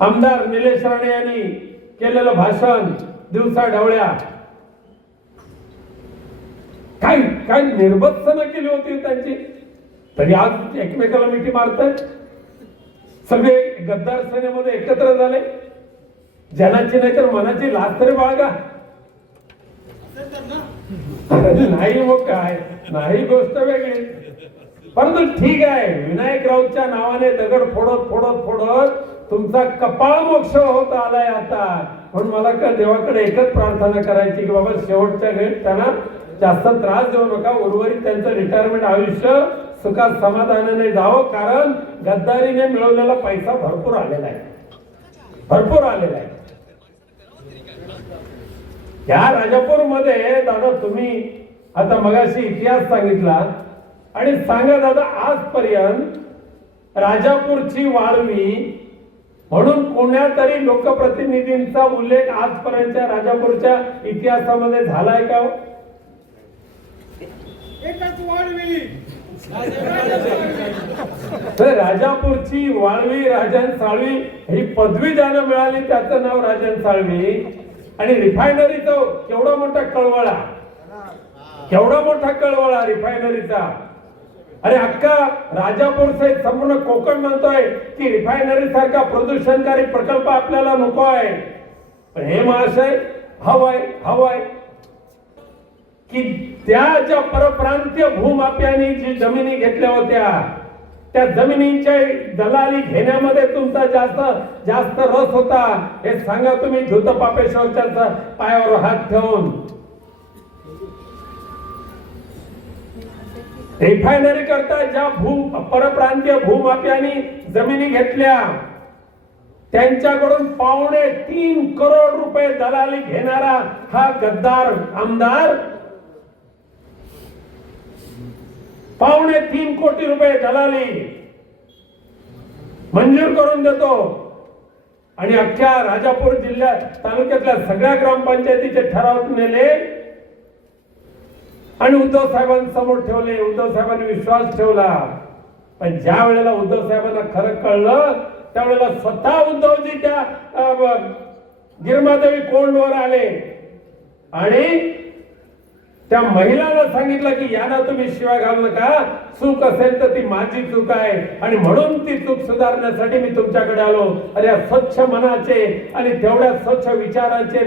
आमदार निलेश राणे यांनी केलेलं भाषण दिवसा ढवळ्या काय काय निर्बत्सना केली होती त्यांची, तरी आज एकमेकाला मिठी मारतात. सगळे गद्दार सेनेमध्ये एकत्र झाले. जनाची नाही तर मनाची लाज तरी बाळगा. नाही मग काय नाही, गोष्ट वेगळी. परंतु ठीक आहे, विनायक राऊतच्या नावाने दगड फोडत फोडत फोडत तुमचा कपाळ मोक्ष होत आलाय आता. म्हणून मला का देवाकडे एकच प्रार्थना करायची की बाबा शेवटच्या वेळेत त्यांना जास्त त्रास देऊ नका. उर्वरित त्यांचं रिटायरमेंट आयुष्य सुखात समाधानाने जावं, कारण गद्दारीने मिळवलेला पैसा भरपूर आलेला आहे, भरपूर आलेला आहे. या राजापूरमध्ये दादा तुम्ही आता मगाशी इतिहास सांगितला, आणि सांगा दादा आजपर्यंत राजापूरची वाळवी म्हणून कोण्यातरी लोकप्रतिनिधींचा उल्लेख आजपर्यंतच्या राजापूरच्या इतिहासामध्ये झालाय का? राजापूरची वाळवी राजन साळवी ही पदवी ज्याला मिळाली त्याचं नाव राजन साळवी. आणि रिफायनरीचा केवढा मोठा कळवळा, केवढा मोठा कळवळा रिफायनरीचा. अरे अख्खा राजापूर सहित संपूर्ण कोकण म्हणतोय की रिफायनरी सारखा प्रदूषणकारी प्रकल्प आपल्याला नको आहे. पण हे महाशय हवाय हवाय की त्या ज्या परप्रांतीय भूमाप्यांनी जी जमिनी घेतल्या होत्या त्या जमिनींच्या दलाली घेण्यामध्ये तुमचा जास्त रस होता. हे सांगा तुम्ही धूत पापेश्वरच्या पायावर हात ठेवून. रिफायनरी करता ज्या परप्रांतीय भूमाप्यांनी जमिनी घेतल्या त्यांच्याकडून 3.25 करोड रुपये दलाली घेणारा हा गद्दार आमदार 3.25 कोटी रुपये दलाली मंजूर करून देतो. आणि अख्ख्या राजापूर जिल्ह्यात तालुक्यातल्या सगळ्या ग्रामपंचायतीचे ठराव नेले आणि उद्धव साहेबांसमोर ठेवले. उद्धव साहेबांनी विश्वास ठेवला. पण ज्या वेळेला उद्धव साहेबांना खरं कळलं त्यावेळेला स्वतः उद्धवजी त्या गिरमादेवी कोंडवर आले आणि त्या महिलांना सांगितलं की यांना तुम्ही शिवाय घालू नका, चूक असेल तर ती माझी चूक आहे आणि म्हणून ती चूक सुधारण्यासाठी मी तुमच्याकडे आलो. अरे स्वच्छ मनाचे आणि तेवढ्या स्वच्छ विचारांचे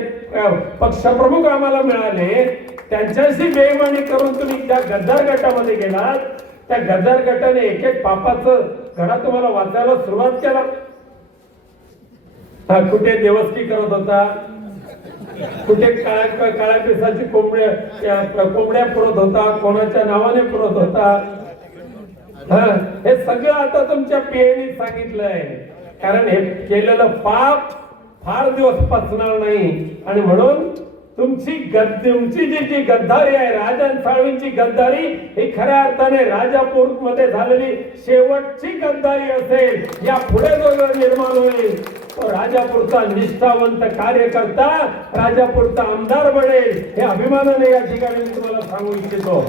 पक्षप्रमुख आम्हाला मिळाले. त्यांच्याशी बेईमानी करून तुम्ही ज्या गद्दार गटामध्ये गेलात त्या गद्दार गटाने एक एक पापाचं घडा तुम्हाला वाचायला सुरुवात केला. कुठे देवस्की करत होता, कुठे काळ्या पिसाची कोंबड्या पुरत होता, कोणाच्या नावाने पुरत होता. हे सगळं आता तुमच्या पीएनी सांगितलंय. कारण हे केलेलं पाप फार दिवस पचणार नाही. आणि म्हणून तुमची जी गद्दारी आहे, राजन साळवींची गद्दारी ही खऱ्या अर्थाने राजापूर मध्ये झालेली शेवटची गद्दारी असेल. या पुढे जो निर्माण होईल तो राजापूरचा निष्ठावंत कार्यकर्ता, राजापूरचा आमदार बनेल. हे अभिमानाने या ठिकाणी मी तुम्हाला सांगू इच्छितो.